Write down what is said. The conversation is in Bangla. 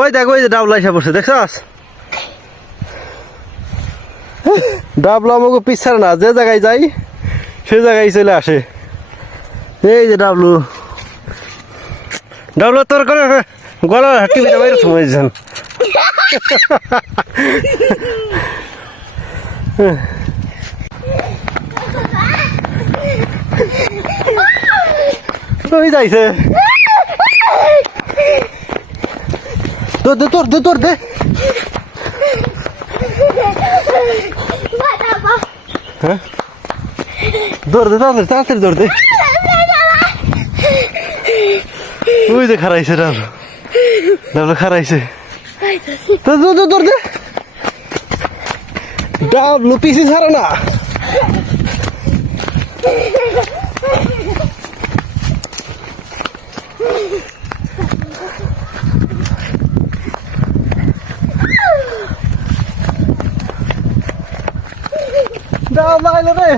ওই দেখ, ওই যে ডাবলা এসে পড়ছে, দেখছস? ডাবলা আমাকে পিছার না, যে জায়গায় যাই, সে জায়গায় চলে আসে। এই যে ডাবলু। ডাবলু, তোর করে গলার হাঁটি বেটা বাইরে সময় যান। ওই যাইছে। তোর দে তোর দে তোর, দে। হ্যাঁ? দৌড় দে, তাড়াতাড়ি তাড়াতাড়ি দৌড় দে। ওই যে খারাইছে ডাবলু ডাবলু খারাইছে। দৌড় দৌড় দৌড় দৌড় দে। ডাবলু পিসি ছাড়ো না। ডাবলু আইলো রে